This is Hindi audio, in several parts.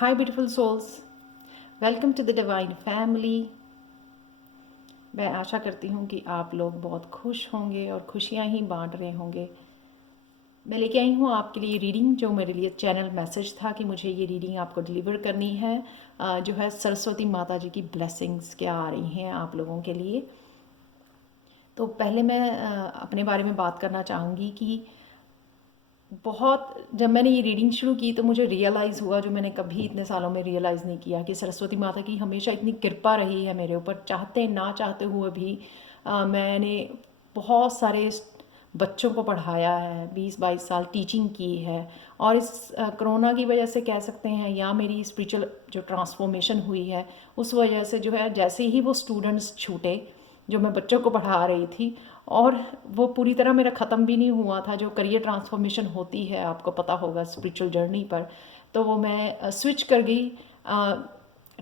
Hi beautiful souls, welcome to the divine family. मैं आशा करती हूँ कि आप लोग बहुत खुश होंगे और खुशियाँ ही बांट रहे होंगे। मैं लेके आई हूँ आपके लिए रीडिंग, जो मेरे लिए चैनल मैसेज था कि मुझे ये रीडिंग आपको डिलीवर करनी है। जो है सरस्वती माता जी की ब्लेसिंग्स क्या आ रही हैं आप लोगों के लिए। तो पहले मैं अपने बारे में बात करना चाहूँगी कि बहुत जब मैंने ये रीडिंग शुरू की तो मुझे रियलाइज़ हुआ, जो मैंने कभी इतने सालों में रियलाइज़ नहीं किया, कि सरस्वती माता की हमेशा इतनी कृपा रही है मेरे ऊपर, चाहते ना चाहते हुए भी। मैंने बहुत सारे बच्चों को पढ़ाया है, 20-22 साल टीचिंग की है। और इस कोरोना की वजह से कह सकते हैं, या मेरी स्पिरिचुअल जो ट्रांसफॉर्मेशन हुई है उस वजह से, जो है जैसे ही वो स्टूडेंट्स छूटे जो मैं बच्चों को पढ़ा रही थी, और वो पूरी तरह मेरा ख़त्म भी नहीं हुआ था, जो करियर ट्रांसफॉर्मेशन होती है आपको पता होगा स्पिरिचुअल जर्नी पर, तो वो मैं स्विच कर गई,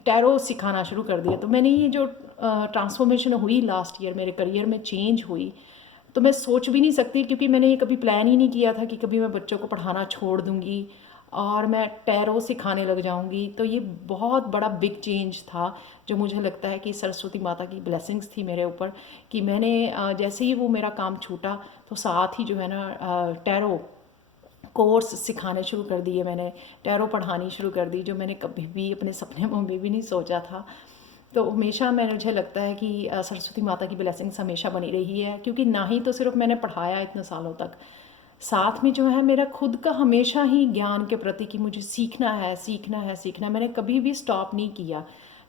टैरो सिखाना शुरू कर दिया। तो मैंने ये जो ट्रांसफॉर्मेशन हुई लास्ट ईयर, मेरे करियर में चेंज हुई, तो मैं सोच भी नहीं सकती, क्योंकि मैंने ये कभी प्लान ही नहीं किया था कि कभी मैं बच्चों को पढ़ाना छोड़ दूँगी और मैं टैरो सिखाने लग जाऊँगी। तो ये बहुत बड़ा बिग चेंज था, जो मुझे लगता है कि सरस्वती माता की ब्लेसिंग्स थी मेरे ऊपर, कि मैंने जैसे ही वो मेरा काम छूटा तो साथ ही जो है ना टैरो कोर्स सिखाने शुरू कर दिए मैंने, टैरो पढ़ानी शुरू कर दी, जो मैंने कभी भी अपने सपने में भी नहीं सोचा था। तो हमेशा मैं मुझे लगता है कि सरस्वती माता की ब्लेसिंग्स हमेशा बनी रही है, क्योंकि ना ही तो सिर्फ मैंने पढ़ाया इतने सालों तक, साथ में जो है मेरा खुद का हमेशा ही ज्ञान के प्रति कि मुझे सीखना है सीखना है सीखना है, मैंने कभी भी स्टॉप नहीं किया।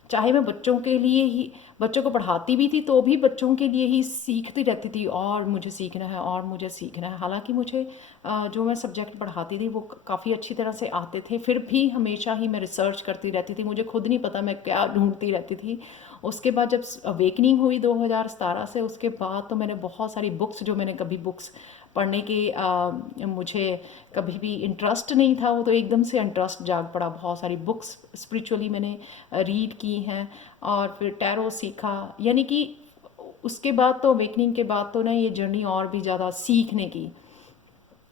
चाहे मैं बच्चों के लिए ही बच्चों को पढ़ाती भी थी, तो भी बच्चों के लिए ही सीखती रहती थी, और मुझे सीखना है और मुझे सीखना है। हालांकि मुझे जो मैं सब्जेक्ट पढ़ाती थी वो काफ़ी अच्छी तरह से आते थे, फिर भी हमेशा ही मैं रिसर्च करती रहती थी, मुझे खुद नहीं पता मैं क्या ढूंढती रहती थी। उसके बाद जब अवेकनिंग हुई 2017 से, उसके बाद तो मैंने बहुत सारी बुक्स, जो मैंने कभी बुक्स पढ़ने की मुझे कभी भी इंटरेस्ट नहीं था, वो तो एकदम से इंटरेस्ट जाग पड़ा। बहुत सारी बुक्स स्पिरिचुअली मैंने रीड की हैं, और फिर टैरो सीखा। यानी कि उसके बाद तो अवेकनिंग के बाद तो ना ये जर्नी और भी ज़्यादा सीखने की,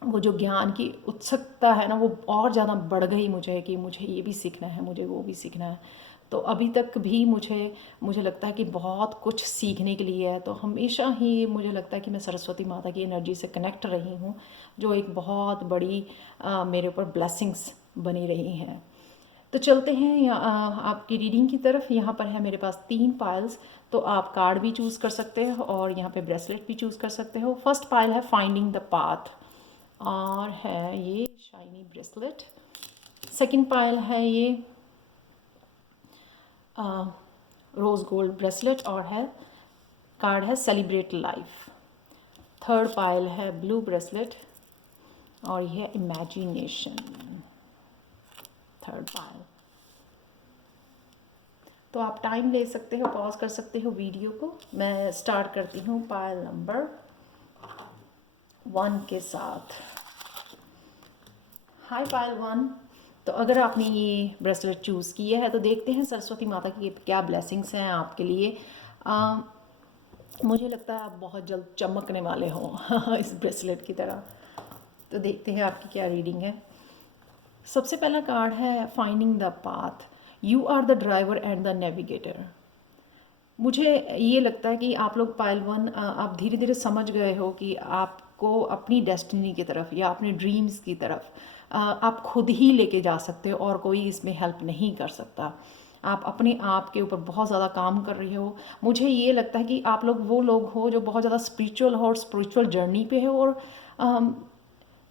वो जो ज्ञान की उत्सुकता है ना, वो और ज़्यादा बढ़ गई मुझे, कि मुझे ये भी सीखना है, मुझे वो भी सीखना है। तो अभी तक भी मुझे मुझे लगता है कि बहुत कुछ सीखने के लिए है। तो हमेशा ही मुझे लगता है कि मैं सरस्वती माता की एनर्जी से कनेक्ट रही हूँ, जो एक बहुत बड़ी मेरे ऊपर ब्लेसिंग्स बनी रही हैं। तो चलते हैं आपकी रीडिंग की तरफ। यहाँ पर है मेरे पास 3 पाइल्स, तो आप कार्ड भी चूज़ कर सकते हो और यहाँ पे ब्रेसलेट भी चूज़ कर सकते हो। फर्स्ट पाइल है फाइंडिंग द पाथ, और है ये शाइनी ब्रेसलेट। सेकंड पाइल है ये रोज़ गोल्ड ब्रेसलेट, और है कार्ड है सेलिब्रेट लाइफ। थर्ड पाइल है ब्लू ब्रेसलेट, और ये है इमेजिनेशन। Third pile. तो आप टाइम ले सकते हो, पॉज कर सकते हो वीडियो को। मैं स्टार्ट करती हूँ पाइल नंबर 1 के साथ। हाय पाइल 1। तो अगर आपने ये ब्रेसलेट चूज़ किया है, तो देखते हैं सरस्वती माता की क्या ब्लेसिंग्स हैं आपके लिए। मुझे लगता है आप बहुत जल्द चमकने वाले हो इस ब्रेसलेट की तरह। तो देखते हैं आपकी क्या रीडिंग है। सबसे पहला कार्ड है finding the path. You are the driver and the navigator. मुझे ये लगता है कि आप लोग पाइल 1, आप धीरे धीरे समझ गए हो कि आपको अपनी डेस्टिनी की तरफ या अपने ड्रीम्स की तरफ आप खुद ही लेके जा सकते हो, और कोई इसमें हेल्प नहीं कर सकता। आप अपने आप के ऊपर बहुत ज़्यादा काम कर रहे हो। मुझे ये लगता है कि आप लोग वो लोग हो जो बहुत ज़्यादा स्पिरिचुअल हो और स्पिरिचुअल जर्नी पे हो, और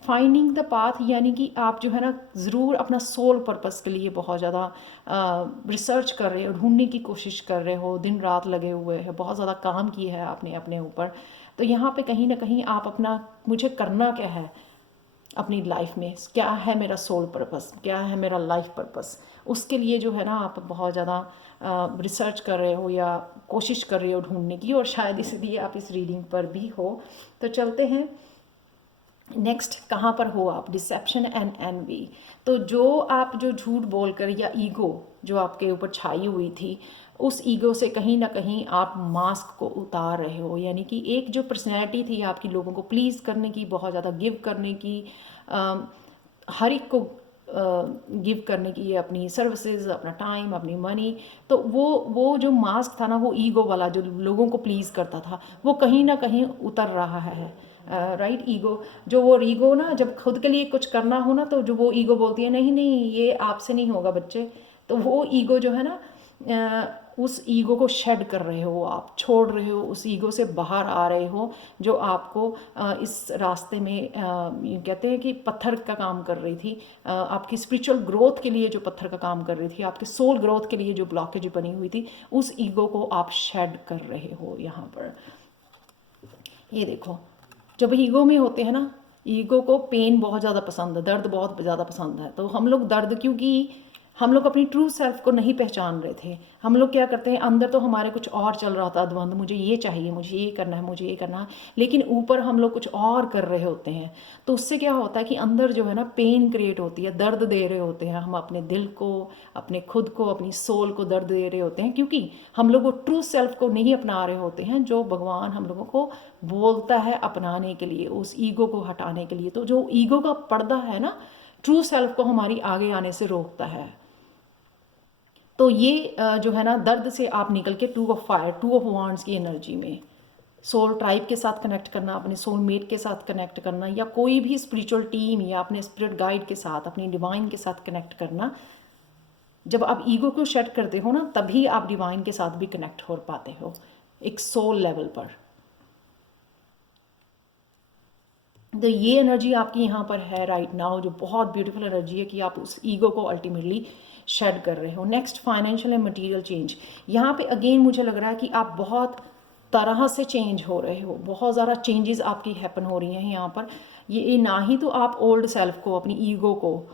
फाइंडिंग द पाथ, यानी कि आप जो है ना ज़रूर अपना सोल पर्पस के लिए बहुत ज़्यादा रिसर्च कर रहे हो, ढूंढने की कोशिश कर रहे हो, दिन रात लगे हुए हैं, बहुत ज़्यादा काम किया है आपने अपने ऊपर। तो यहाँ पे कहीं ना कहीं आप अपना, मुझे करना क्या है अपनी लाइफ में, क्या है मेरा सोल पर्पस, क्या है मेरा लाइफ पर्पस, उसके लिए जो है ना आप बहुत ज़्यादा रिसर्च कर रहे हो या कोशिश कर रहे हो ढूंढने की, और शायद इसलिए आप इस रीडिंग पर भी हो। तो चलते हैं नेक्स्ट, कहाँ पर हो आप, डिसेप्शन एंड एनवी। तो जो आप जो झूठ बोलकर, या ईगो जो आपके ऊपर छाई हुई थी, उस ईगो से कहीं ना कहीं आप मास्क को उतार रहे हो। यानी कि एक जो पर्सनैलिटी थी आपकी, लोगों को प्लीज़ करने की, बहुत ज़्यादा गिव करने की, हर एक को गिव करने की, अपनी सर्विसेज, अपना टाइम, अपनी मनी। तो वो जो मास्क था ना, वो ईगो वाला जो लोगों को प्लीज़ करता था, वो कहीं ना कहीं उतर रहा है। राइट, ईगो, जो वो ईगो ना, जब खुद के लिए कुछ करना हो ना, तो जो वो ईगो बोलती है नहीं नहीं ये आपसे नहीं होगा बच्चे, तो वो ईगो जो है ना, उस ईगो को शेड कर रहे हो, आप छोड़ रहे हो, उस ईगो से बाहर आ रहे हो, जो आपको इस रास्ते में ये कहते हैं कि पत्थर का काम कर रही थी, आपकी स्पिरिचुअल ग्रोथ के लिए जो पत्थर का काम कर रही थी, आपके सोल ग्रोथ के लिए जो ब्लॉकेज बनी हुई थी, उस ईगो को आप शेड कर रहे हो यहाँ पर। ये देखो, जब ईगो में होते हैं ना, ईगो को पेन बहुत ज़्यादा पसंद है, दर्द बहुत ज़्यादा पसंद है। तो हम लोग दर्द, क्योंकि हम लोग अपनी ट्रू सेल्फ को नहीं पहचान रहे थे, हम लोग क्या करते हैं, अंदर तो हमारे कुछ और चल रहा था द्वंद, मुझे ये चाहिए, मुझे ये करना है, मुझे ये करना है, लेकिन ऊपर हम लोग कुछ और कर रहे होते हैं। तो उससे क्या होता है कि अंदर जो है ना पेन क्रिएट होती है, दर्द दे रहे होते हैं हम अपने दिल को, अपने खुद को, अपनी सोल को दर्द दे रहे होते हैं, क्योंकि हम लोग वो ट्रू सेल्फ को नहीं अपना रहे होते हैं, जो भगवान हम लोगों को बोलता है अपनाने के लिए, उस ईगो को हटाने के लिए। तो जो ईगो का पर्दा है ना, ट्रू सेल्फ को हमारी आगे आने से रोकता है। तो ये जो है ना, दर्द से आप निकल के two of fire, two of wands की एनर्जी में सोल ट्राइब के साथ कनेक्ट करना, अपने सोल मेट के साथ कनेक्ट करना, या कोई भी स्पिरिचुअल टीम या अपने स्पिरिट गाइड के साथ, अपनी डिवाइन के साथ कनेक्ट करना। जब आप ईगो को शेड करते हो ना, तभी आप डिवाइन के साथ भी कनेक्ट हो पाते हो एक सोल लेवल पर। तो ये एनर्जी आपकी यहाँ पर है राइट नाउ, जो बहुत ब्यूटीफुल एनर्जी है कि आप उस ईगो को अल्टीमेटली शेड कर रहे हो। Next, financial and material change. यहाँ पे अगेन मुझे लग रहा है कि आप बहुत तरह से चेंज हो रहे हो, बहुत ज़्यादा चेंजेस आपकी हैपन हो रही हैं यहाँ पर। ये ना ही तो आप ओल्ड सेल्फ को, अपनी ईगो को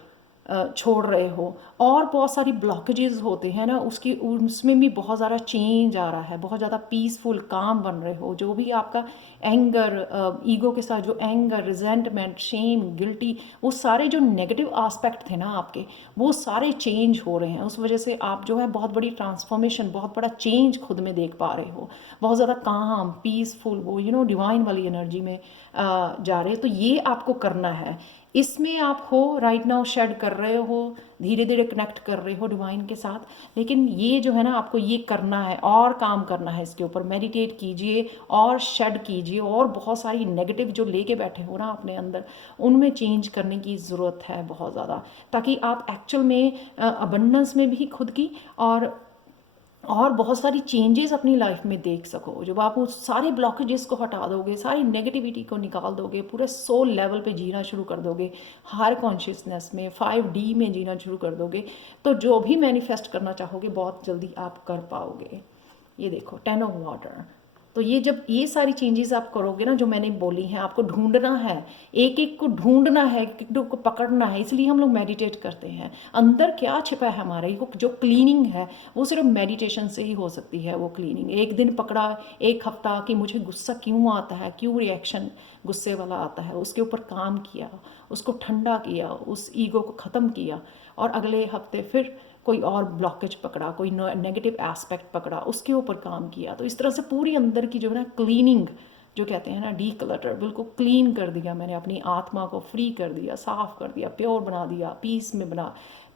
छोड़ रहे हो, और बहुत सारी ब्लॉकेजेस होते हैं ना, उसमें भी बहुत ज़्यादा चेंज आ रहा है, बहुत ज़्यादा पीसफुल काम बन रहे हो। जो भी आपका एंगर, ईगो के साथ जो एंगर, रिजेंटमेंट, शेम, गिल्टी, वो सारे जो नेगेटिव एस्पेक्ट थे ना आपके, वो सारे चेंज हो रहे हैं। उस वजह से आप जो है बहुत बड़ी ट्रांसफॉर्मेशन, बहुत बड़ा चेंज खुद में देख पा रहे हो, बहुत ज़्यादा काम, पीसफुल, वो डिवाइन वाली एनर्जी में जा रहे हैं। तो ये आपको करना है, इसमें आप हो राइट नाउ, शेड कर रहे हो, धीरे धीरे कनेक्ट कर रहे हो डिवाइन के साथ। लेकिन ये जो है ना, आपको ये करना है और काम करना है, इसके ऊपर मेडिटेट कीजिए और शेड कीजिए, और बहुत सारी नेगेटिव जो लेके बैठे हो ना अपने अंदर, उनमें चेंज करने की ज़रूरत है बहुत ज़्यादा, ताकि आप एक्चुअल में अबंडेंस में भी खुद की और बहुत सारी चेंजेस अपनी लाइफ में देख सको। जब आप उस सारे ब्लॉकेजेस को हटा दोगे, सारी नेगेटिविटी को निकाल दोगे, पूरे सोल लेवल पे जीना शुरू कर दोगे, हायर कॉन्शियसनेस में 5D में जीना शुरू कर दोगे, तो जो भी मैनिफेस्ट करना चाहोगे बहुत जल्दी आप कर पाओगे। ये देखो, 10 ऑफ वाटर। तो ये जब ये सारी चेंजेस आप करोगे ना, जो मैंने बोली हैं, आपको ढूंढना है, एक एक को ढूंढना है, एक एक को पकड़ना है। इसलिए हम लोग मेडिटेट करते हैं, अंदर क्या छिपा है हमारे, जो क्लीनिंग है वो सिर्फ मेडिटेशन से ही हो सकती है। वो क्लीनिंग एक दिन पकड़ा, एक हफ्ता, कि मुझे गुस्सा क्यों आता है, क्यों रिएक्शन गुस्से वाला आता है, उसके ऊपर काम किया, उसको ठंडा किया, उस ईगो को ख़त्म किया, और अगले हफ्ते फिर कोई और ब्लॉकेज पकड़ा, कोई नेगेटिव एस्पेक्ट पकड़ा, उसके ऊपर काम किया। तो इस तरह से पूरी अंदर की जो है ना क्लीनिंग, जो कहते हैं ना डी क्लटर, बिल्कुल क्लीन कर दिया मैंने, अपनी आत्मा को फ्री कर दिया, साफ़ कर दिया, प्योर बना दिया,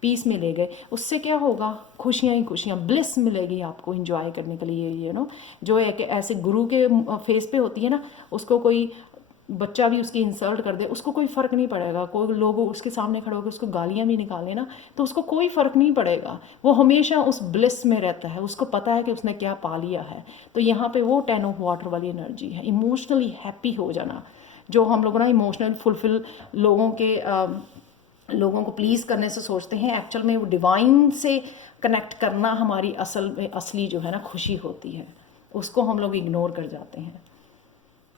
पीस में ले गए। उससे क्या होगा, खुशियाँ ही खुशियाँ, ब्लिस मिलेगी आपको इंजॉय करने के लिए। जो एक ऐसे गुरु के फेस पे होती है ना, उसको कोई बच्चा भी उसकी इंसल्ट कर दे, उसको कोई फ़र्क नहीं पड़ेगा। कोई लोग उसके सामने खड़े होकर उसको गालियाँ भी निकालें ना, तो उसको कोई फ़र्क नहीं पड़ेगा, वो हमेशा उस ब्लिस में रहता है, उसको पता है कि उसने क्या पा लिया है। तो यहाँ पे वो 10 ऑफ वाटर वाली एनर्जी है, इमोशनली हैप्पी हो जाना। जो हम लोग ना इमोशनल फुलफिल लोगों को प्लीज़ करने से सोचते हैं, एक्चुअल में वो डिवाइन से कनेक्ट करना हमारी असली जो है ना खुशी होती है, उसको हम लोग इग्नोर कर जाते हैं।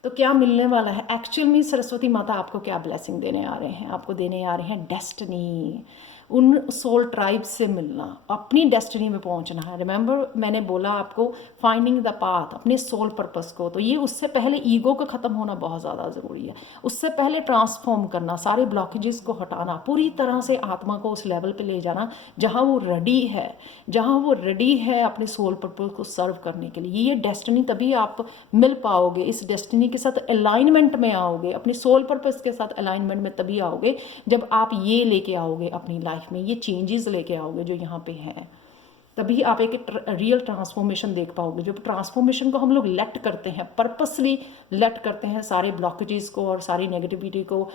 तो क्या मिलने वाला है एक्चुअल में, सरस्वती माता आपको क्या ब्लेसिंग देने आ रहे हैं, आपको देने आ रहे हैं डेस्टिनी। उन सोल ट्राइब से मिलना, अपनी डेस्टिनी में पहुंचना है। रिमेंबर मैंने बोला आपको फाइंडिंग द पाथ, अपने सोल पर्पस को। तो ये उससे पहले ईगो का ख़त्म होना बहुत ज़्यादा ज़रूरी है। उससे पहले ट्रांसफॉर्म करना, सारे ब्लॉकेजेस को हटाना, पूरी तरह से आत्मा को उस लेवल पे ले जाना जहाँ वो रेडी है, जहाँ वो रेडी है अपने सोल पर्पस को सर्व करने के लिए। ये डेस्टिनी तभी आप मिल पाओगे, इस डेस्टिनी के साथ अलाइनमेंट में आओगे, अपने सोल पर्पस के साथ अलाइनमेंट में तभी आओगे जब आप ये लेके आओगे अपनी लाइफ में, ये चेंजेस लेके आओगे जो यहाँ पे हैं। तभी आप एक रियल ट्रांसफॉर्मेशन देख पाओगे। जो ट्रांसफॉर्मेशन को हम लोग लेट करते हैं, पर्पसली लेट करते हैं सारे ब्लॉकेजेस को और सारी नेगेटिविटी को,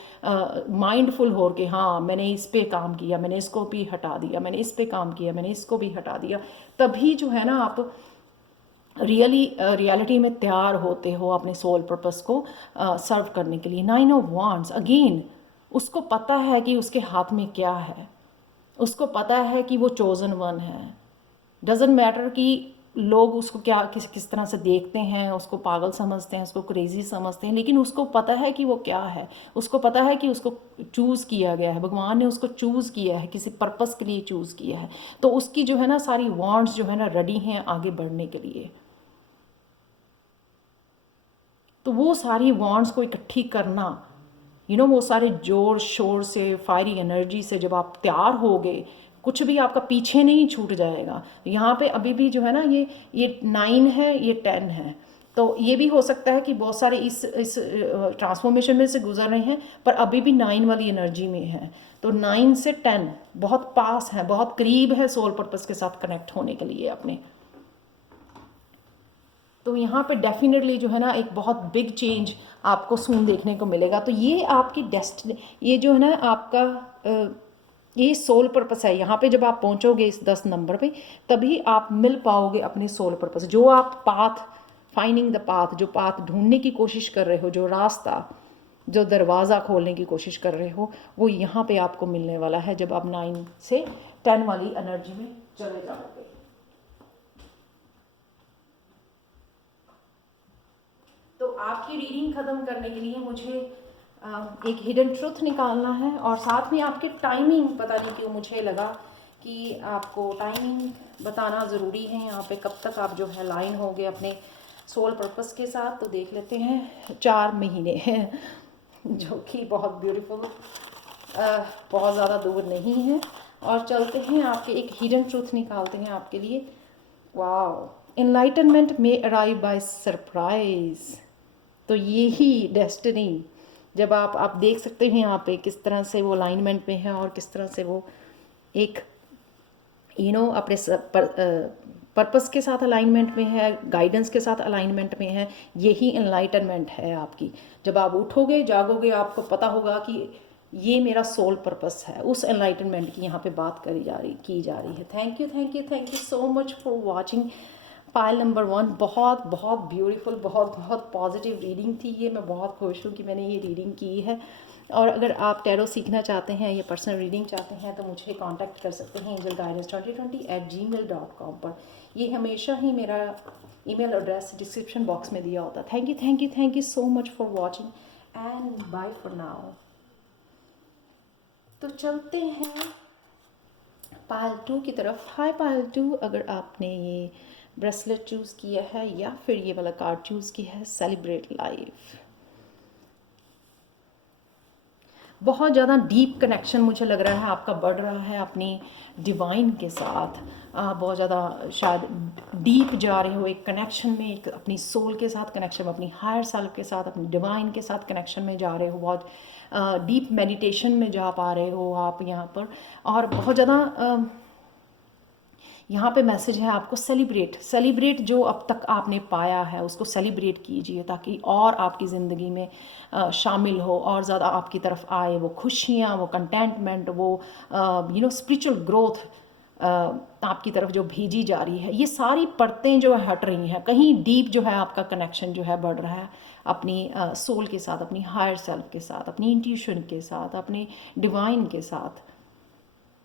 माइंडफुल हो के हाँ मैंने इस पे काम किया, मैंने इसको भी हटा दिया, मैंने इस पे काम किया, मैंने इसको भी हटा दिया, तभी जो है ना आप रियलिटी में तैयार होते हो अपने सोल पर्पस को सर्व करने के लिए। 9 ऑफ वांड्स अगेन, उसको पता है कि उसके हाथ में क्या है, उसको पता है कि वो चोजन वन है। डजेंट मैटर कि लोग उसको क्या किस तरह से देखते हैं, उसको पागल समझते हैं, उसको क्रेजी समझते हैं, लेकिन उसको पता है कि वो क्या है। उसको पता है कि उसको चूज़ किया गया है, भगवान ने उसको चूज़ किया है, किसी पर्पस के लिए चूज़ किया है। तो उसकी जो है ना सारी वांट्स जो है ना रेडी हैं आगे बढ़ने के लिए। तो वो सारी वांट्स को इकट्ठी करना, वो सारे जोर शोर से, फायरी एनर्जी से जब आप तैयार होगे, कुछ भी आपका पीछे नहीं छूट जाएगा। यहाँ पे अभी भी जो है ना ये 9 है, ये 10 है। तो ये भी हो सकता है कि बहुत सारे इस ट्रांसफॉर्मेशन में से गुजर रहे हैं पर अभी भी 9 वाली एनर्जी में है। तो 9 से 10 बहुत पास है, बहुत करीब है सोल पर्पस के साथ कनेक्ट होने के लिए अपने। तो यहाँ पे डेफिनेटली जो है ना एक बहुत बिग चेंज आपको सून देखने को मिलेगा। तो ये आपकी डेस्टिनी, ये जो है ना आपका ये सोल पर्पस है। यहाँ पे जब आप पहुँचोगे इस 10 नंबर पे, तभी आप मिल पाओगे अपने सोल पर्पस। जो आप पाथ, फाइंडिंग द पाथ, जो पाथ ढूंढने की कोशिश कर रहे हो, जो रास्ता, जो दरवाज़ा खोलने की कोशिश कर रहे हो, वो यहाँ पे आपको मिलने वाला है जब आप 9 से 10 वाली एनर्जी में चले जाओगे। तो आपकी रीडिंग ख़त्म करने के लिए मुझे एक हिडन ट्रुथ निकालना है, और साथ में आपके टाइमिंग, पता नहीं क्यों मुझे लगा कि आपको टाइमिंग बताना ज़रूरी है यहाँ पे, कब तक आप जो है लाइन होगे अपने सोल पर्पस के साथ। तो देख लेते हैं, 4 महीने हैं जो कि बहुत ब्यूटीफुल, बहुत ज़्यादा दूर नहीं है। और चलते हैं आपके एक हिडन ट्रूथ निकालते हैं आपके लिए। वाओ, एनलाइटनमेंट में अराइव बाय सरप्राइज। तो ये ही डेस्टिनी, जब आप देख सकते हैं यहाँ पे किस तरह से वो अलाइनमेंट में है और किस तरह से वो एक अपने पर्पस के साथ अलाइनमेंट में है, गाइडेंस के साथ अलाइनमेंट में है। यही एनलाइटनमेंट है आपकी। जब आप उठोगे, जागोगे, आपको पता होगा कि ये मेरा सोल पर्पस है। उस एनलाइटनमेंट की यहाँ पे बात की जा रही है। Thank you, thank you, thank you so much for watching pile number 1। बहुत बहुत ब्यूटीफुल, बहुत बहुत पॉजिटिव रीडिंग थी ये। मैं बहुत खुश हूँ कि मैंने ये रीडिंग की है। और अगर आप टैरो सीखना चाहते हैं या पर्सनल रीडिंग चाहते हैं तो मुझे कांटेक्ट कर सकते हैं angelguidance2020@gmail.com पर। ये हमेशा ही मेरा ईमेल एड्रेस डिस्क्रिप्शन बॉक्स में दिया होता है। Thank you, thank you, thank you so much for watching and bye for now. तो चलते हैं पायल 2 की तरफ। हाय पायल 2, अगर आपने ये ब्रेसलेट चूज़ किया है या फिर ये वाला कार्ड चूज़ किया है, सेलिब्रेट लाइफ। बहुत ज़्यादा डीप कनेक्शन मुझे लग रहा है आपका बढ़ रहा है अपनी डिवाइन के साथ। बहुत ज़्यादा शायद डीप जा रहे हो एक कनेक्शन में, एक अपनी सोल के साथ कनेक्शन में, अपनी हायर सेल्फ के साथ, अपनी डिवाइन के साथ कनेक्शन में जा रहे हो। बहुत डीप मेडिटेशन में जा पा रहे हो आप यहाँ पर। और बहुत ज़्यादा यहाँ पे मैसेज है आपको, सेलिब्रेट जो अब तक आपने पाया है उसको सेलिब्रेट कीजिए, ताकि और आपकी ज़िंदगी में शामिल हो, और ज़्यादा आपकी तरफ आए वो खुशियाँ, वो कंटेंटमेंट, वो स्पिरिचुअल ग्रोथ आपकी तरफ जो भेजी जा रही है। ये सारी परतें जो हट रही हैं, कहीं डीप जो है आपका कनेक्शन जो है बढ़ रहा है अपनी सोल के साथ, अपनी हायर सेल्फ के साथ, अपनी इंट्यूशन के साथ, अपने डिवाइन के साथ।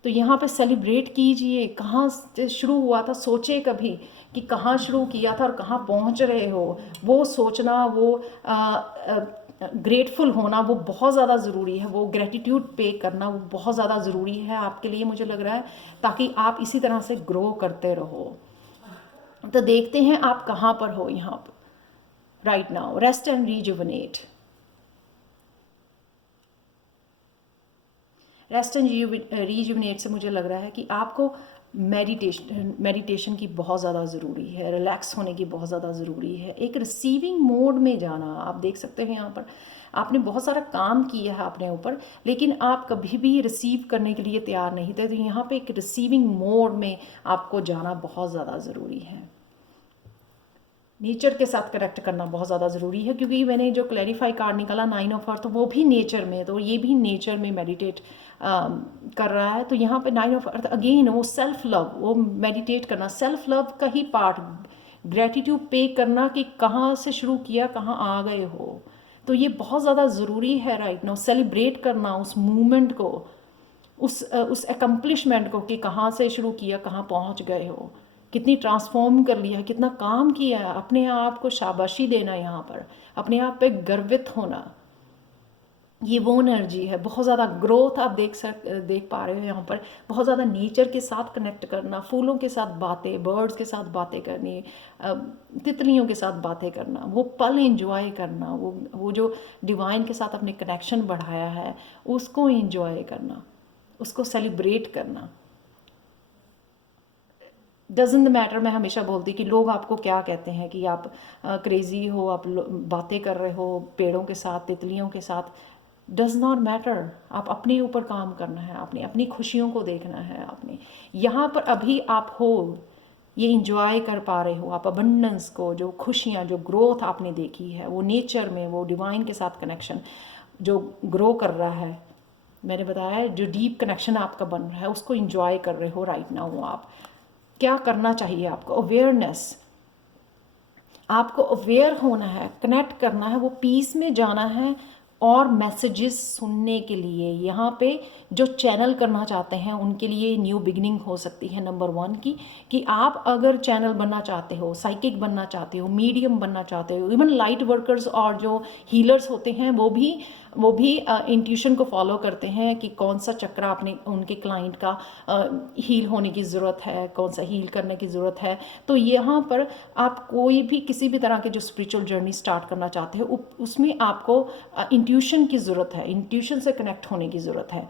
तो यहाँ पे सेलिब्रेट कीजिए। कहाँ से शुरू हुआ था, सोचे कभी कि कहाँ शुरू किया था और कहाँ पहुँच रहे हो। वो सोचना, वो ग्रेटफुल होना वो बहुत ज़्यादा ज़रूरी है, वो ग्रेटिट्यूड पे करना वो बहुत ज़्यादा ज़रूरी है आपके लिए, मुझे लग रहा है, ताकि आप इसी तरह से ग्रो करते रहो। तो देखते हैं आप कहाँ पर हो यहाँ पर right now. Rest and rejuvenate. Rest and rejuvenate से मुझे लग रहा है कि आपको मेडिटेशन की बहुत ज़्यादा ज़रूरी है, रिलैक्स होने की बहुत ज़्यादा ज़रूरी है, एक रिसीविंग मोड में जाना। आप देख सकते हैं यहाँ पर आपने बहुत सारा काम किया है अपने ऊपर, लेकिन आप कभी भी रिसीव करने के लिए तैयार नहीं थे। तो यहाँ पे एक रिसीविंग मोड में आपको जाना बहुत ज़्यादा ज़रूरी है। नेचर के साथ कनेक्ट करना बहुत ज़्यादा ज़रूरी है, क्योंकि मैंने जो क्लैरिफाई कार्ड निकाला 9 ऑफ अर्थ, वो भी नेचर में, तो ये भी नेचर में मेडिटेट कर रहा है। तो यहाँ पे 9 ऑफ अर्थ अगेन वो सेल्फ लव, वो मेडिटेट करना सेल्फ लव का ही पार्ट, ग्रेटिट्यूड पे करना कि कहाँ से शुरू किया कहाँ आ गए हो। तो ये बहुत ज़्यादा ज़रूरी है राइट नाउ, सेलिब्रेट करना उस मूवमेंट को, उस एकम्प्लिशमेंट को कि कहाँ से शुरू किया कहाँ पहुँच गए हो, कितनी ट्रांसफॉर्म कर लिया, कितना काम किया है। अपने आप को शाबाशी देना, यहाँ पर अपने आप पे गर्वित होना, ये वो एनर्जी है। बहुत ज़्यादा ग्रोथ आप देख पा रहे हो यहाँ पर। बहुत ज़्यादा नेचर के साथ कनेक्ट करना, फूलों के साथ बातें, बर्ड्स के साथ बातें करनी, तितलियों के साथ बातें करना, वो पल एंजॉय करना, वो जो डिवाइन के साथ अपने कनेक्शन बढ़ाया है उसको एंजॉय करना, उसको सेलिब्रेट करना। डजेंट मैटर, मैं हमेशा बोलती कि लोग आपको क्या कहते हैं कि आप क्रेज़ी हो, आप बातें कर रहे हो पेड़ों के साथ, तितलियों के साथ, डज नॉट मैटर। आप अपने ऊपर काम करना है, आपने अपनी खुशियों को देखना है। आपने यहाँ पर अभी आप हो, ये इंजॉय कर पा रहे हो आप अबंडेंस को, जो खुशियाँ, जो ग्रोथ आपने देखी है, वो नेचर में, वो डिवाइन के साथ कनेक्शन जो ग्रो कर रहा है, मैंने बताया है, जो डीप कनेक्शन आपका बन रहा है, उसको इंजॉय कर रहे हो राइट नाउ। आप क्या करना चाहिए आपको? अवेयरनेस, आपको अवेयर होना है, कनेक्ट करना है, वो पीस में जाना है और मैसेजेस सुनने के लिए यहाँ पे जो चैनल करना चाहते हैं उनके लिए न्यू बिगिनिंग हो सकती है। नंबर 1 की कि आप अगर चैनल बनना चाहते हो, साइकिक बनना चाहते हो, मीडियम बनना चाहते हो, इवन लाइट वर्कर्स और जो हीलर्स होते हैं वो भी इंट्यूशन को फॉलो करते हैं कि कौन सा चक्र आपने उनके क्लाइंट का हील होने की ज़रूरत है, कौन सा हील करने की ज़रूरत है। तो यहाँ पर आप कोई भी किसी भी तरह के जो स्पिरिचुअल जर्नी स्टार्ट करना चाहते हो उसमें आपको इंट्यूशन की ज़रूरत है, इंट्यूशन से कनेक्ट होने की ज़रूरत है।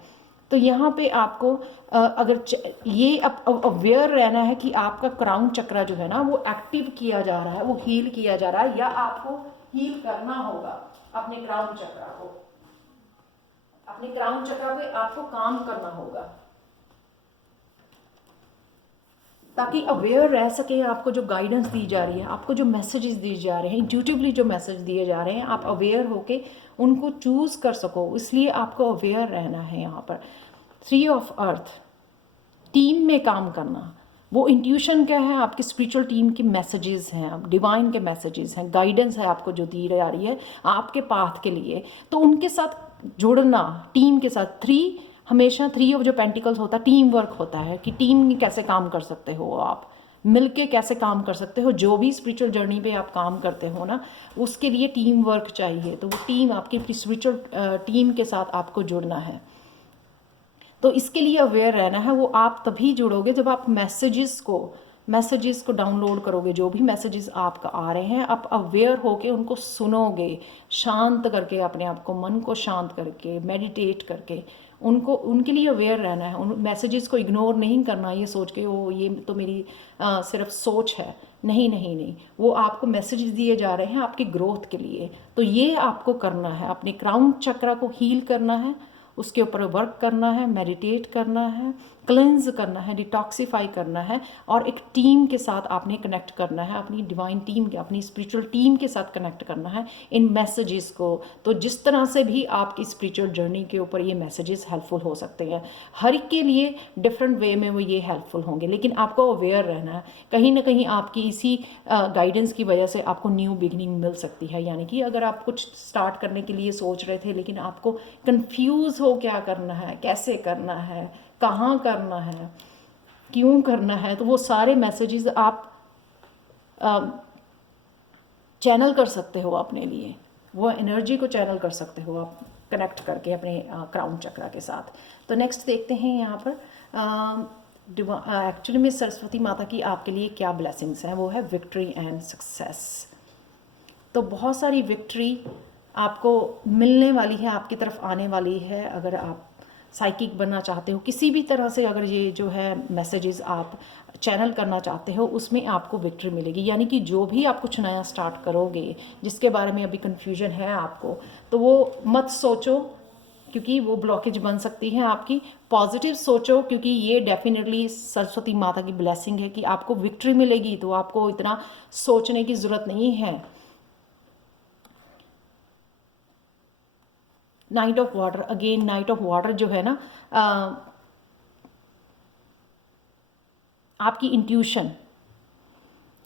तो यहाँ पे आपको अगर ये अवेयर रहना है कि आपका क्राउन चक्रा जो है ना वो एक्टिव किया जा रहा है, वो हील किया जा रहा है, या आपको हील करना होगा अपने क्राउन चक्रा को, अपने क्राउन चक्रा पे आपको काम करना होगा ताकि अवेयर रह सके। आपको जो गाइडेंस दी जा रही है, आपको जो मैसेजेस दिए जा रहे हैं, इंट्यूटिवली जो मैसेज दिए जा रहे हैं, आप अवेयर होके उनको चूज़ कर सको, इसलिए आपको अवेयर रहना है। यहाँ पर 3 ऑफ अर्थ, टीम में काम करना, वो इंट्यूशन क्या है? आपकी स्पिरिचुअल टीम के मैसेजेस हैं, आप डिवाइन के मैसेजेस हैं, गाइडेंस है आपको जो दी जा रही है आपके पाथ के लिए, तो उनके साथ जुड़ना, टीम के साथ। 3 हमेशा 3 ऑफ जो पेंटिकल्स होता है टीम वर्क होता है कि टीम में कैसे काम कर सकते हो, आप मिलके कैसे काम कर सकते हो। जो भी स्पिरिचुअल जर्नी पे आप काम करते हो ना, उसके लिए टीम वर्क चाहिए। तो वो टीम, आपकी स्पिरिचुअल टीम के साथ आपको जुड़ना है। तो इसके लिए अवेयर रहना है। वो आप तभी जुड़ोगे जब आप मैसेजेस को डाउनलोड करोगे। जो भी मैसेजेस आपका आ रहे हैं, आप अवेयर होके उनको सुनोगे, शांत करके, अपने आप को, मन को शांत करके, मेडिटेट करके उनके लिए अवेयर रहना है। उन मैसेजेस को इग्नोर नहीं करना ये सोच के वो ये तो मेरी सिर्फ सोच है। नहीं नहीं नहीं, वो आपको मैसेजेस दिए जा रहे हैं आपकी ग्रोथ के लिए। तो ये आपको करना है, अपने क्राउन चक्रा को हील करना है, उसके ऊपर वर्क करना है, मेडिटेट करना है, क्लेंज करना है, डिटॉक्सिफाई करना है, और एक टीम के साथ आपने कनेक्ट करना है, अपनी डिवाइन टीम के, अपनी स्पिरिचुअल टीम के साथ कनेक्ट करना है इन मैसेजेस को। तो जिस तरह से भी आपकी स्पिरिचुअल जर्नी के ऊपर ये मैसेजेस हेल्पफुल हो सकते हैं, हर एक के लिए डिफरेंट वे में वो ये हेल्पफुल होंगे, लेकिन आपको अवेयर रहना है। कहीं ना कहीं आपकी इसी गाइडेंस की वजह से आपको न्यू बिगिनिंग मिल सकती है। यानी कि अगर आप कुछ स्टार्ट करने के लिए सोच रहे थे लेकिन आपको कंफ्यूज हो क्या करना है, कैसे करना है, कहाँ करना है, क्यों करना है, तो वो सारे मैसेजेस आप चैनल कर सकते हो अपने लिए। वो एनर्जी को चैनल कर सकते हो आप कनेक्ट करके अपने क्राउन चक्रा के साथ। तो नेक्स्ट देखते हैं यहाँ पर एक्चुअली में सरस्वती माता की आपके लिए क्या ब्लेसिंग्स हैं। वो है विक्ट्री एंड सक्सेस। तो बहुत सारी विक्ट्री आपको मिलने वाली है, आपकी तरफ आने वाली है। अगर आप साइकिक बनना चाहते हो किसी भी तरह से, अगर ये जो है मैसेजेस आप चैनल करना चाहते हो, उसमें आपको विक्ट्री मिलेगी। यानी कि जो भी आप कुछ नया स्टार्ट करोगे जिसके बारे में अभी कन्फ्यूजन है आपको, तो वो मत सोचो क्योंकि वो ब्लॉकेज बन सकती है आपकी। पॉजिटिव सोचो क्योंकि ये डेफिनेटली सरस्वती माता की ब्लेसिंग है कि आपको विक्ट्री मिलेगी, तो आपको इतना सोचने की ज़रूरत नहीं है। Night of water, again night of water जो है ना, आपकी इंट्यूशन,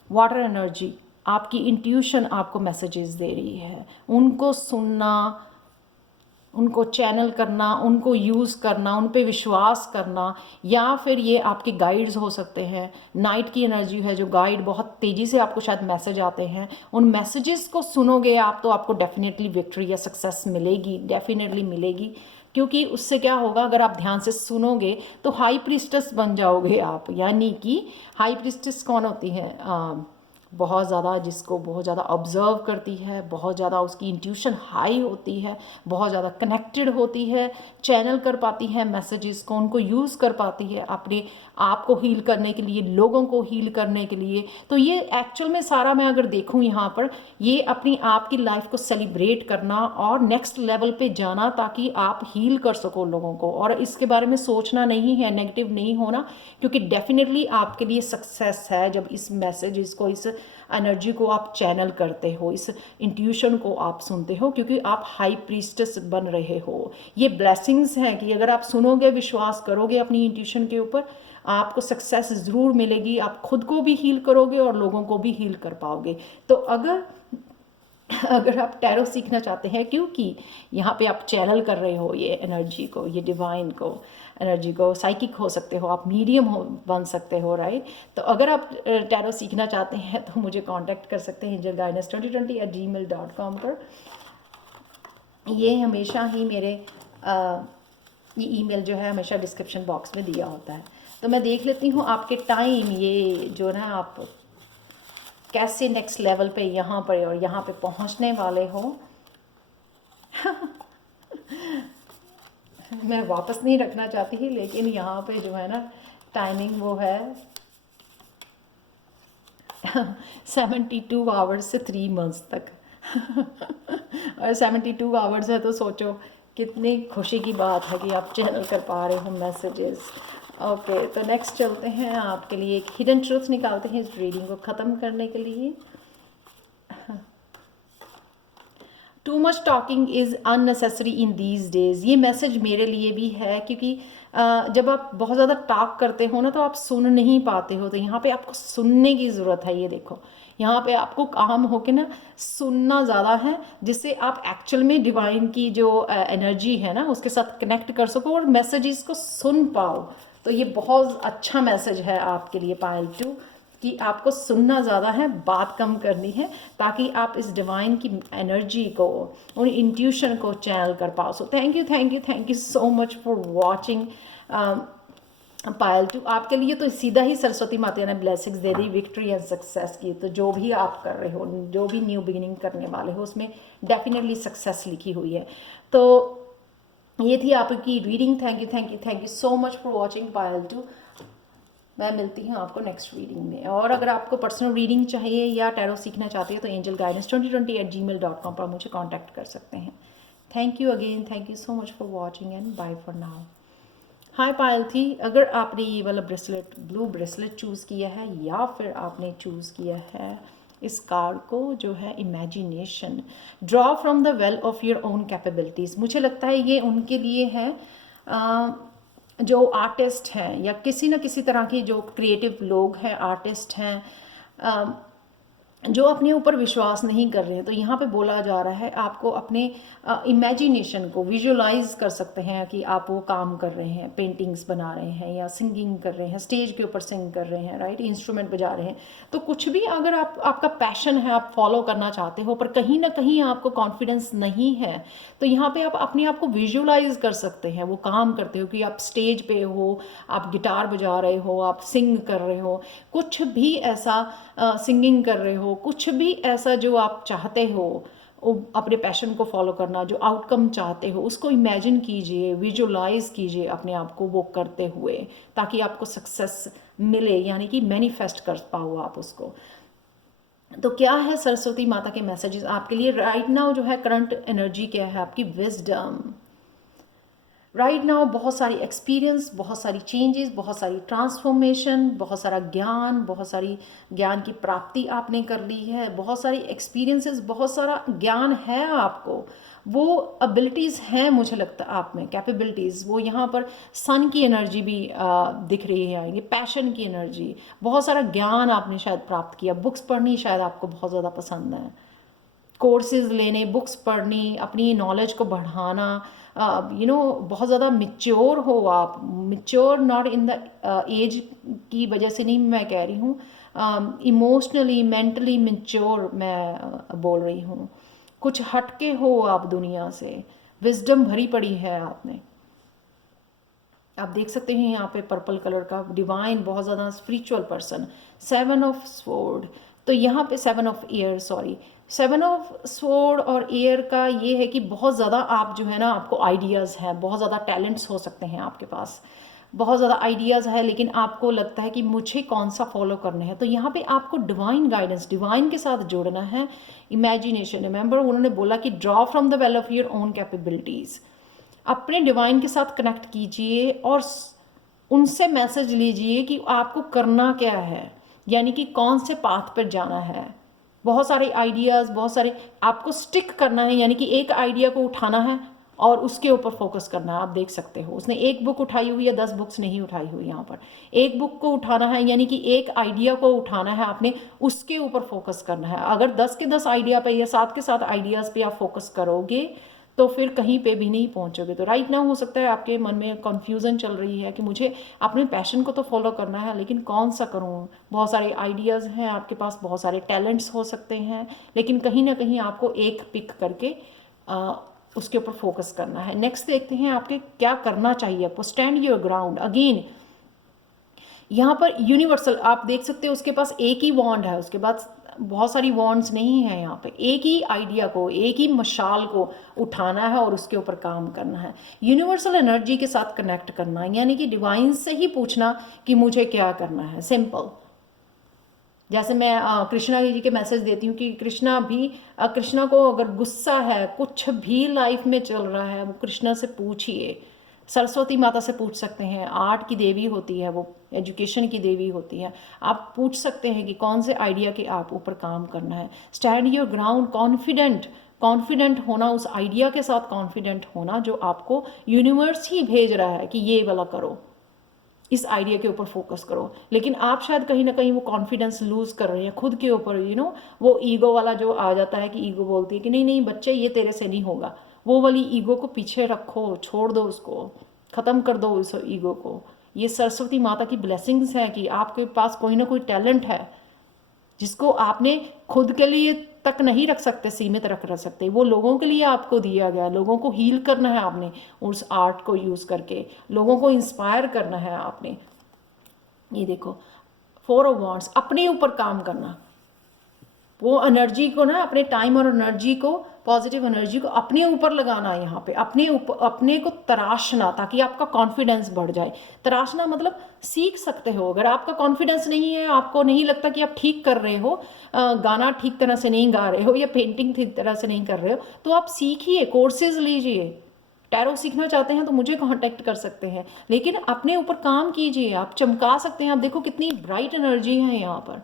वाटर एनर्जी, आपकी इंट्यूशन आपको मैसेजेस दे रही है। उनको सुनना, उनको चैनल करना, उनको यूज़ करना, उन पे विश्वास करना, या फिर ये आपके गाइड्स हो सकते हैं। नाइट की एनर्जी है जो गाइड, बहुत तेज़ी से आपको शायद मैसेज आते हैं, उन मैसेजेस को सुनोगे आप तो आपको डेफिनेटली विक्ट्री या सक्सेस मिलेगी, डेफिनेटली मिलेगी। क्योंकि उससे क्या होगा, अगर आप ध्यान से सुनोगे तो हाई प्रीस्टेस बन जाओगे आप। यानी कि हाई प्रीस्टेस कौन होती है? बहुत ज़्यादा, जिसको बहुत ज़्यादा ऑब्ज़र्व करती है, बहुत ज़्यादा उसकी इंट्यूशन हाई होती है, बहुत ज़्यादा कनेक्टेड होती है, चैनल कर पाती है मैसेजेस को, उनको यूज़ कर पाती है अपने आप को हील करने के लिए, लोगों को हील करने के लिए। तो ये एक्चुअल में सारा मैं अगर देखूँ यहाँ पर, ये अपनी आप की लाइफ को सेलिब्रेट करना और नेक्स्ट लेवल पे जाना ताकि आप हील कर सको लोगों को। और इसके बारे में सोचना नहीं है, नेगेटिव नहीं होना, क्योंकि डेफिनेटली आपके लिए सक्सेस है जब इस मैसेज, इसको, इस एनर्जी को आप चैनल करते हो, इस इंट्यूशन को आप सुनते हो, क्योंकि आप हाई प्रीस्टेस बन रहे हो। ये ब्लेसिंग्स हैं कि अगर आप सुनोगे, विश्वास करोगे अपनी इंट्यूशन के ऊपर, आपको सक्सेस ज़रूर मिलेगी। आप खुद को भी हील करोगे और लोगों को भी हील कर पाओगे। तो अगर आप टैरो सीखना चाहते हैं, क्योंकि यहाँ पे आप चैनल कर रहे हो ये एनर्जी को, ये डिवाइन को, एनर्जी को, साइकिक हो सकते हो आप, मीडियम हो बन सकते हो, राइट। तो अगर आप टैरो सीखना चाहते हैं तो मुझे कांटेक्ट कर सकते हैं angelguidance2020@gmail.com पर। ये हमेशा ही मेरे ये ईमेल जो है हमेशा डिस्क्रिप्शन बॉक्स में दिया होता है। तो मैं देख लेती हूँ आपके टाइम, ये जो ना आप कैसे नेक्स्ट लेवल पे यहाँ पर और यहाँ पे पहुँचने वाले हो। मैं वापस नहीं रखना चाहती ही, लेकिन यहाँ पे जो है ना टाइमिंग वो है 72 आवर्स से 3 मंथ्स तक। और 72 आवर्स है तो सोचो कितनी खुशी की बात है कि आप चैनल कर पा रहे हो मैसेजेस। ओके, तो नेक्स्ट चलते हैं, आपके लिए एक हिडन ट्रूथ निकालते हैं इस रीडिंग को ख़त्म करने के लिए। Too much talking is unnecessary in these days. ये मैसेज मेरे लिए भी है, क्योंकि जब आप बहुत ज़्यादा टॉक करते हो ना तो आप सुन नहीं पाते हो। तो यहाँ पे आपको सुनने की ज़रूरत है। ये देखो, यहाँ पे आपको काम हो के ना सुनना ज़्यादा है, जिससे आप एक्चुअल में डिवाइन की जो एनर्जी है ना उसके साथ कनेक्ट कर सको और मैसेजेस को सुन पाओ। तो ये बहुत अच्छा मैसेज है आपके लिए पायल 2, कि आपको सुनना ज़्यादा है, बात कम करनी है, ताकि आप इस डिवाइन की एनर्जी को, उन इंट्यूशन को चैनल कर पाओ। So thank you so much for watching Payal 2। आपके लिए तो सीधा ही सरस्वती माता ने ब्लेसिंग्स दे दी, विक्ट्री एंड सक्सेस की। तो जो भी आप कर रहे हो, जो भी न्यू बिगिनिंग करने वाले हो, उसमें डेफिनेटली सक्सेस लिखी हुई है। तो ये थी आपकी reading. Thank you so much for watching Payal 2। मैं मिलती हूँ आपको नेक्स्ट रीडिंग में। और अगर आपको पर्सनल रीडिंग चाहिए या टैरो सीखना चाहते हैं तो angelguidance2020@gmail.com पर मुझे कांटेक्ट कर सकते हैं। Thank you again, thank you so much for watching and bye for now. Hi Payal थी, अगर आपने ये वाला ब्रेसलेट, ब्लू ब्रेसलेट चूज़ किया है, या फिर आपने चूज़ किया है इस कार्ड को जो है imagination, draw from the well of your own capabilities. मुझे लगता है ये उनके लिए है जो आर्टिस्ट हैं, या किसी न किसी तरह के जो क्रिएटिव लोग हैं, आर्टिस्ट हैं, जो अपने ऊपर विश्वास नहीं कर रहे हैं, तो यहाँ पे बोला जा रहा है आपको अपने इमेजिनेशन को विजुअलाइज कर सकते हैं कि आप वो काम कर रहे हैं, पेंटिंग्स बना रहे हैं या सिंगिंग कर रहे हैं, स्टेज के ऊपर सिंग कर रहे हैं, राइट, इंस्ट्रूमेंट बजा रहे हैं। तो कुछ भी अगर आपका पैशन है, आप फॉलो करना चाहते हो, पर कहीं ना कहीं आपको कॉन्फिडेंस नहीं है, तो यहाँ पे आप अपने आप को विजुअलाइज कर सकते हैं, वो काम करते हो कि आप स्टेज पे हो, आप गिटार बजा रहे हो, आप सिंग कर रहे हो, कुछ भी ऐसा सिंगिंग कर रहे हो, कुछ भी ऐसा जो आप चाहते हो, अपने पैशन को फॉलो करना, जो आउटकम चाहते हो उसको इमेजिन कीजिए, विजुअलाइज कीजिए अपने आप को वो करते हुए, ताकि आपको सक्सेस मिले, यानी कि मैनिफेस्ट कर पाओ आप उसको। तो क्या है सरस्वती माता के मैसेजेस आपके लिए राइट नाउ? जो है करंट एनर्जी क्या है आपकी? विजडम। राइट नाउ बहुत सारी एक्सपीरियंस, बहुत सारी चेंजेस, बहुत सारी ट्रांसफॉर्मेशन, बहुत सारा ज्ञान, बहुत सारी ज्ञान की प्राप्ति आपने कर ली है, बहुत सारी एक्सपीरियंसेस, बहुत सारा ज्ञान है आपको, वो एबिलिटीज़ हैं मुझे लगता है आप में, कैपेबिलिटीज़, वो यहाँ पर सन की एनर्जी भी दिख रही है, आएंगे पैशन की एनर्जी, बहुत सारा ज्ञान आपने शायद प्राप्त किया, बुक्स पढ़नी शायद आपको बहुत ज़्यादा पसंद है, कोर्सेज लेने, बुक्स पढ़नी, अपनी नॉलेज को बढ़ाना, बहुत ज़्यादा मिच्योर हो आप, mature not in the age की वजह से नहीं मैं कह रही हूँ, इमोशनली मेंटली मिच्योर मैं बोल रही हूँ, कुछ हटके हो आप दुनिया से, विजडम भरी पड़ी है आप में। आप देख सकते हैं यहाँ पे पर्पल कलर का डिवाइन, बहुत ज़्यादा स्पिरिचुअल पर्सन, 7 ऑफ स्वॉर्ड। तो यहाँ पे 7 of year, sorry, 7 of sword और ईयर का ये है कि बहुत ज़्यादा आप जो है ना, आपको आइडियाज़ हैं, बहुत ज़्यादा टैलेंट्स हो सकते हैं आपके पास, बहुत ज़्यादा आइडियाज़ है, लेकिन आपको लगता है कि मुझे कौन सा फॉलो करना है। तो यहाँ पे आपको डिवाइन गाइडेंस, डिवाइन के साथ जोड़ना है। इमेजिनेशन, रिमेंबर उन्होंने बोला कि draw from the well of your own capabilities, अपने डिवाइन के साथ कनेक्ट कीजिए और उनसे मैसेज लीजिए कि आपको करना क्या है, यानी कि कौन से पाथ पर जाना है। बहुत सारे आइडियाज़, बहुत सारे आपको स्टिक करना है, यानी कि एक आइडिया को उठाना है और उसके ऊपर फोकस करना है। आप देख सकते हो उसने एक बुक उठाई हुई है, 10 बुक्स नहीं उठाई हुई, यहाँ पर एक बुक को उठाना है, यानी कि एक आइडिया को उठाना है आपने, उसके ऊपर फोकस करना है। अगर 10 के 10 आइडिया पे या 7 के 7 आइडियाज़ पे आप फोकस करोगे तो फिर कहीं पे भी नहीं पहुंचोगे। तो राइट नाउ हो सकता है आपके मन में कन्फ्यूज़न चल रही है कि मुझे अपने पैशन को तो फॉलो करना है, लेकिन कौन सा करूं, बहुत सारे आइडियाज़ हैं आपके पास, बहुत सारे टैलेंट्स हो सकते हैं, लेकिन कहीं ना कहीं आपको एक पिक करके उसके ऊपर फोकस करना है। नेक्स्ट देखते हैं आपके क्या करना चाहिए आपको। Stand your ground. अगेन यहाँ पर यूनिवर्सल आप देख सकते हो, उसके पास एक ही वॉन्ड है, उसके बाद बहुत सारी वॉन्ड्स नहीं है। यहाँ पे एक ही आइडिया को, एक ही मशाल को उठाना है और उसके ऊपर काम करना है। यूनिवर्सल एनर्जी के साथ कनेक्ट करना है, यानी कि डिवाइन से ही पूछना कि मुझे क्या करना है। सिंपल, जैसे मैं कृष्णा जी के मैसेज देती हूँ कि कृष्णा भी, कृष्णा को अगर गुस्सा है, कुछ भी लाइफ में चल रहा है, वो कृष्णा से पूछिए। सरस्वती माता से पूछ सकते हैं, आर्ट की देवी होती है वो, एजुकेशन की देवी होती है। आप पूछ सकते हैं कि कौन से आइडिया के आप ऊपर काम करना है। स्टैंड योर ग्राउंड, कॉन्फिडेंट होना, उस आइडिया के साथ कॉन्फिडेंट होना जो आपको यूनिवर्स ही भेज रहा है कि ये वाला करो, इस आइडिया के ऊपर फोकस करो। लेकिन आप शायद कहीं ना कहीं वो कॉन्फिडेंस लूज़ कर रहे हैं खुद के ऊपर, वो ईगो वाला जो आ जाता है कि ईगो बोलती है कि नहीं नहीं बच्चे, ये तेरे से नहीं होगा। वो वाली ईगो को पीछे रखो, छोड़ दो उसको, ख़त्म कर दो उस ईगो को। ये सरस्वती माता की ब्लेसिंग्स है कि आपके पास कोई ना कोई टैलेंट है जिसको आपने खुद के लिए तक नहीं रख सकते, सीमित रख सकते, वो लोगों के लिए आपको दिया गया। लोगों को हील करना है आपने उस आर्ट को यूज़ करके, लोगों को इंस्पायर करना है आपने। ये देखो 4 ऑफ वॉन्ड्स, अपने ऊपर काम करना, वो एनर्जी को ना, अपने टाइम और एनर्जी को, पॉजिटिव एनर्जी को अपने ऊपर लगाना है। यहाँ पे अपने ऊपर, अपने को तराशना, ताकि आपका कॉन्फिडेंस बढ़ जाए। तराशना मतलब सीख सकते हो। अगर आपका कॉन्फिडेंस नहीं है, आपको नहीं लगता कि आप ठीक कर रहे हो, गाना ठीक तरह से नहीं गा रहे हो या पेंटिंग ठीक तरह से नहीं कर रहे हो, तो आप सीखिए, कोर्सेज लीजिए। टैरो सीखना चाहते हैं तो मुझे कांटेक्ट कर सकते हैं, लेकिन अपने ऊपर काम कीजिए। आप चमका सकते हैं। आप देखो कितनी ब्राइट एनर्जी है यहाँ पर,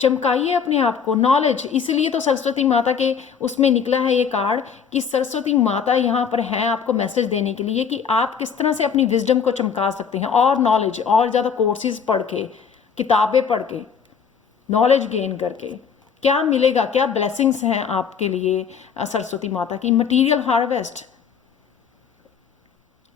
चमकाइए अपने आप को। नॉलेज, इसलिए तो सरस्वती माता के उसमें निकला है ये कार्ड कि सरस्वती माता यहाँ पर हैं आपको मैसेज देने के लिए कि आप किस तरह से अपनी विजडम को चमका सकते हैं, और नॉलेज, और ज़्यादा कोर्सेज पढ़ के, किताबें पढ़ के। नॉलेज गेन करके क्या मिलेगा, क्या ब्लेसिंग्स हैं आपके लिए सरस्वती माता की। मटीरियल हार्वेस्ट,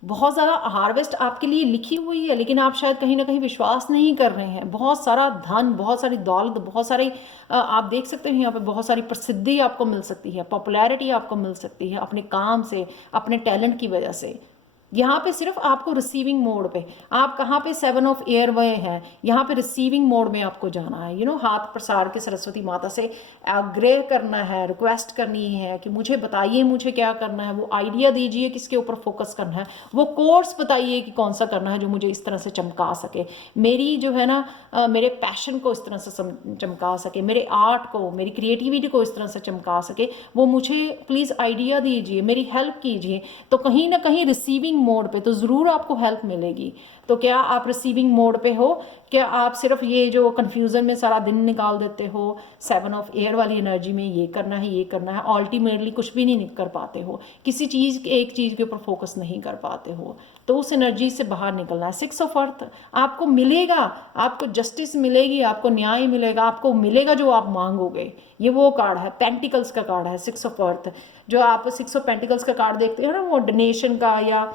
बहुत ज़्यादा हार्वेस्ट आपके लिए लिखी हुई है, लेकिन आप शायद कहीं ना कहीं विश्वास नहीं कर रहे हैं। बहुत सारा धन, बहुत सारी दौलत, बहुत सारी आप देख सकते हैं यहाँ पे बहुत सारी प्रसिद्धि आपको मिल सकती है, पॉपुलैरिटी आपको मिल सकती है अपने काम से, अपने टैलेंट की वजह से। यहाँ पे सिर्फ आपको रिसीविंग मोड पे, आप कहाँ पे 7 ऑफ एयर में हैं, यहाँ पे रिसीविंग मोड में आपको जाना है। हाथ प्रसार के सरस्वती माता से आग्रह करना है, रिक्वेस्ट करनी है कि मुझे बताइए मुझे क्या करना है, वो आइडिया दीजिए किसके ऊपर फोकस करना है, वो कोर्स बताइए कि कौन सा करना है जो मुझे इस तरह से चमका सके, मेरी जो है ना मेरे पैशन को इस तरह से चमका सके, मेरे आर्ट को, मेरी क्रिएटिविटी को इस तरह से चमका सके। वो मुझे प्लीज़ आइडिया दीजिए, मेरी हेल्प कीजिए। तो कहीं ना कहीं रिसीविंग मोड पे तो ज़रूर आपको हेल्प मिलेगी। तो क्या आप रिसीविंग मोड पे हो? क्या आप सिर्फ ये जो कन्फ्यूज़न में सारा दिन निकाल देते हो, 7 ऑफ एयर वाली एनर्जी में ये करना है ये करना है, अल्टीमेटली कुछ भी नहीं कर पाते हो, किसी चीज़ एक चीज़ के ऊपर फोकस नहीं कर पाते हो, तो उस एनर्जी से बाहर निकलना है। 6 ऑफ अर्थ आपको मिलेगा, आपको जस्टिस मिलेगी, आपको न्याय मिलेगा, आपको मिलेगा जो आप मांगोगे। ये वो कार्ड है, पेंटिकल्स का कार्ड है, 6 ऑफ अर्थ। जो आप 6 ऑफ पेंटिकल्स का कार्ड देखते हो ना, वो डोनेशन का, या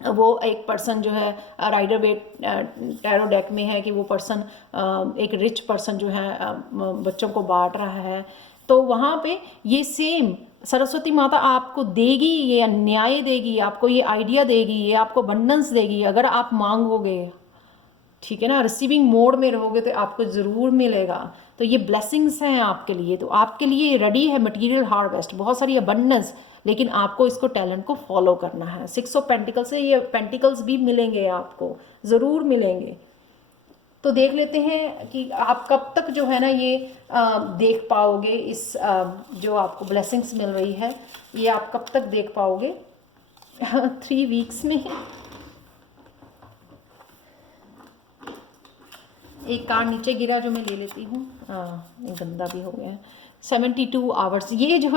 वो एक पर्सन जो है राइडर वेट टैरो डेक में है कि वो पर्सन एक रिच पर्सन जो है बच्चों को बांट रहा है। तो वहाँ पे ये सेम सरस्वती माता आपको देगी, ये न्याय देगी, आपको ये आइडिया देगी, ये आपको अबंडेंस देगी अगर आप मांगोगे। ठीक है ना, रिसीविंग मोड में रहोगे तो आपको ज़रूर मिलेगा। तो ये ब्लेसिंग्स हैं आपके लिए, तो आपके लिए रेडी है मटेरियल हार्वेस्ट, बहुत सारी अबंडेंस, लेकिन आपको इसको टैलेंट को फॉलो करना है। 6 ऑफ पेंटिकल से ये पेंटिकल्स भी मिलेंगे आपको, ज़रूर मिलेंगे। तो देख लेते हैं कि आप कब तक जो है ना ये देख पाओगे इस जो आपको ब्लेसिंग्स मिल रही है, ये आप कब तक देख पाओगे। 3 वीक्स में। एक कार्ड नीचे गिरा जो मैं ले लेती हूँ, ये गंदा भी हो गया है। 72 आवर्स, ये जो है